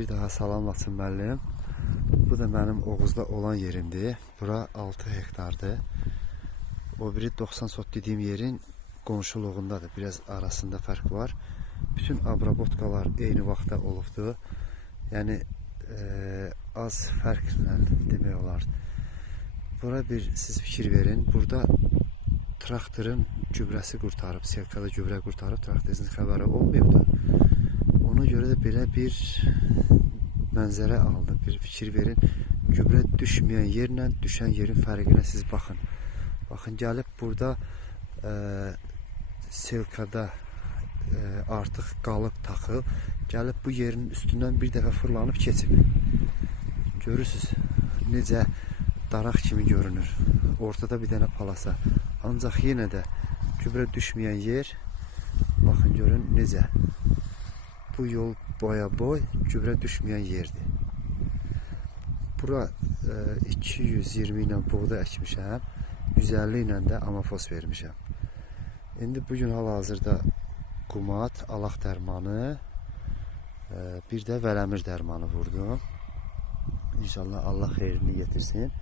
Bir daha salamlasın müəllim. Bu da mənim Oğuzda olan yerimdir. Bura 6 hektardır. O biri 90 sot dediyim yerin qonşuluğundadır. Biraz arasında fərq var. Bütün abrabotkalar eyni vaxtda olubdur. Yəni az fərqlə demək olar. Bura bir siz fikir verin. Burada traktorun gübrəsi qurtarıb, selkada gübrə qurtarıb, traktorun xəbəri olmayıbdı. Ona görə də belə bir mənzərə aldı. Bir fikir verin. Gübrə düşməyən yerlə düşən yerin fərqinə siz baxın. Baxın, gəlib burada selkada artıq qalıb taxıl, gəlib bu yerin üstündən bir dəfə fırlanıb keçib. Görürsünüz necə daraq kimi görünür. Ortada bir dənə palasa. Ancaq yenə də gübrə düşməyən yer, baxın görün necə. Bu yol boya boy gübrə düşməyən yerdir. Bura 220 ilə buğda əkmişəm, 150 ilə də amafos vermişəm. İndi bugün hal-hazırda qumat, alaq dərmanı, bir də vələmir dərmanı vurdum. İnşallah Allah xeyrini getirsin.